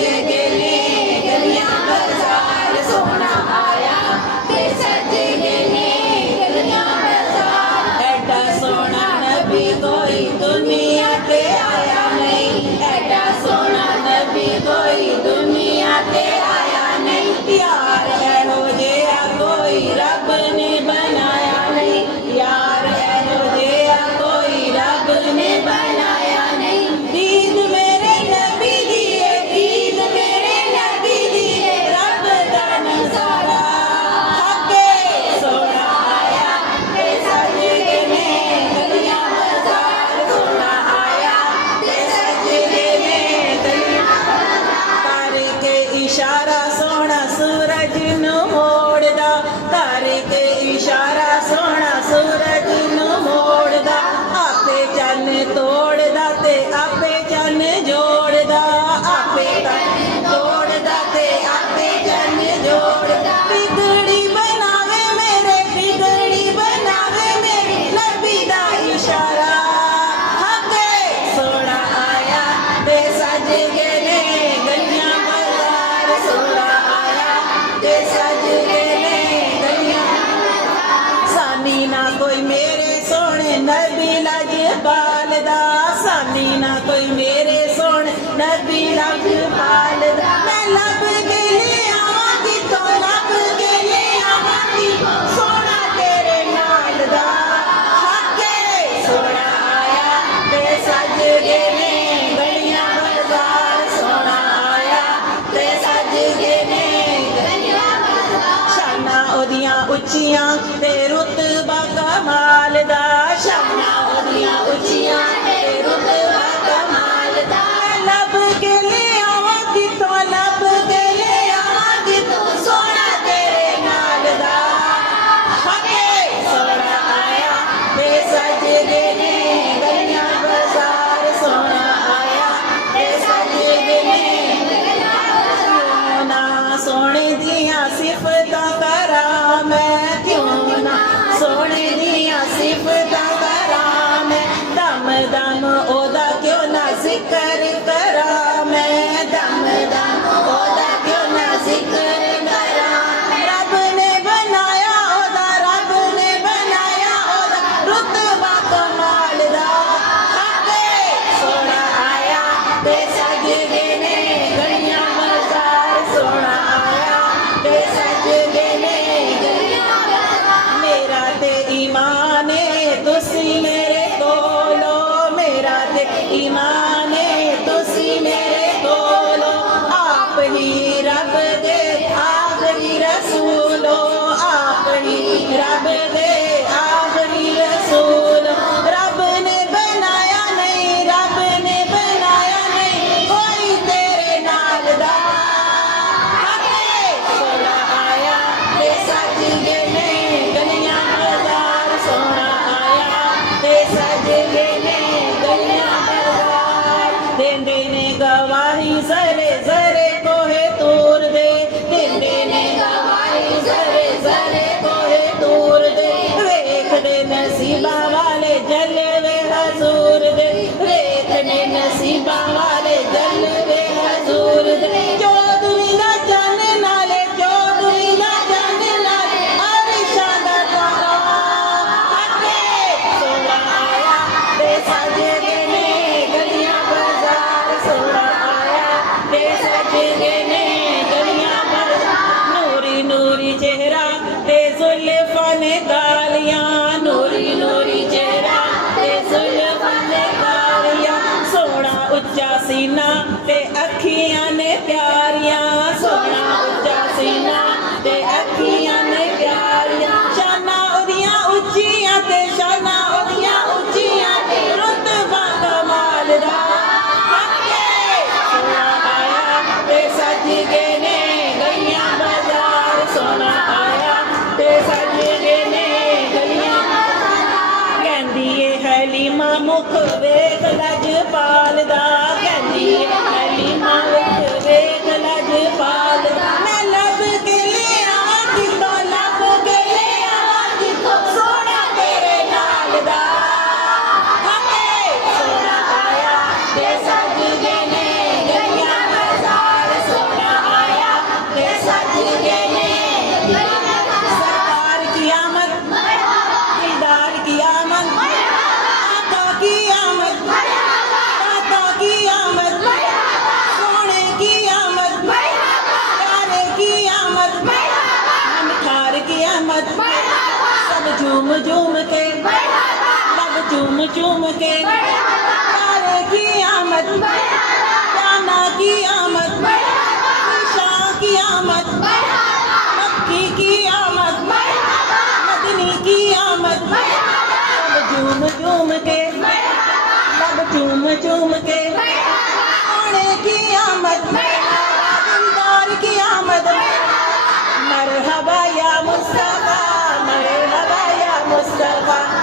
सज गए ने गलियां बाजार सोना आया ते सज गए ने गलियां बाजार। एडा सोना नबी कोई दुनिया ते आया नहीं, एडा सोना नबी कोई दुनिया ते आया नहीं। यार एहो जिहा कोई रब ने बनाया नहीं, यार एहो जिहा कोई रब ने बनाया नहीं। दीद मेरे नबी दी है, दीद मेरे नबी दी है, रब दा नज़ारा हके सोना आया ते सज गए ने गलियां बाजार सोना आया ते सज गए ने गलियां बाजार। करके इशारा सोना सूरज नू मोड़दा, करके इशारा सोना सूरज नू मोड़दा। आपे चन तोड़दा ते आपे चन जोड़दा, आपे चन तोड़दा ते आपे चन जोड़दा। बिगड़ी बनावे मेरे, बिगड़ी बनावे मेरी नबी दा इशारा हके सोना आया ते सज गए ने गलियां बाजार सोना आया ते सज गए ने गलियां। सानी ना कोई मेरे सोने नबी लजपाल दा, सानी ना कोई मेरे सोने नबी लजपाल दा। मैं लब के ले आवां कितों, लब के ले आवां कितों सोना तेरे नाल दा हके सोना आया ते सज गए ने गलियां बाजार सोना आया ते सज गए ने गलियां बाजार। शाना ओदियां उच्चियां ते रुतबा कमाल दा, शाना ओदियां उच्चियां ते रुतबा कमाल दा। लब के ले आवां कितों, लब के ले आवां कितों सोना तेरे नाल दा हके सोना आया ते सज गए ने गलियां बाजार सोना आया ते सज गए ने गलियां बाजार। ना सोने दियां सिफतां करां मैं, क्यों ना सोने दियां सिफतां करां मैं। दम दम ओदा क्यों ना जिक्र करां मैं, दम दम ओदा क्यों ना जिक्र करां। रब ने बनाया ओदा, रब ने बनाया ओदा रुतबा कमाल दा हके सोना आया ते सज गए ने गलियां बाजार सोना आया ते सज गए ने गलियां बाजार। मेरा ते ईमान है तुसी मेरे कोलो, मेरा ते ईमान है तुसी मेरे कोलो। आप ही रब दे आखरी रसूलो, आप ही रब दे आखरी रसूलो। रब ने बनाया नहीं, रब ने बनाया नहीं कोई तेरे नाल दा हके सोना आया ते सज गए ने गलियां बाजार सोना आया ते सज गए ने गलियां बाजार। देंदे ने गवाही जरे जरे कोहे तूर दे, देंदे ने गवाही जरे जरे कोहे तूर दे। वेखदे नसीबा वाले जलवे हजूर दे, वेखने नसीबा वाले जलवे हजूर दे। चौधरी ना जान नाले, चौधरी ना जान नाले अरिशां दा तारा हके सोना आया ते सज गए ने गलियां बाजार सोना आया ते सज गए ने गलियां बाजार। नूरी नूरी चेहरा ते जुल्फां ने कालियां, नूरी नूरी चेहरा ते जुल्फां ने कालियां। सोना उच्चा सीना ते अखियां ने प्यारियां, सोना उच्चा सीना ते अखियां ने प्यारियां। शाना ओदियां उच्चियां ते शाना ओदियां उच्चियां ते रुतबा कमाल दा हके सोना आया ते सज गए ने गलियां बाजार सोना आया ते सज गए ने गलियां बाजार। कहंदी ए हलीमा मुख वेख लजपाल दा, कहंदी ए हलीमा मुख वेख लजपाल झूम के लब चूम के तारे की आमद जाना की आमद ईशा की आमद मक्की की आमद मदनी की आमद लब झूम के लब चूम के आने की आमद दिलदार की आमद मरहबा या मुस्तफा मरहबा या मुस्तफा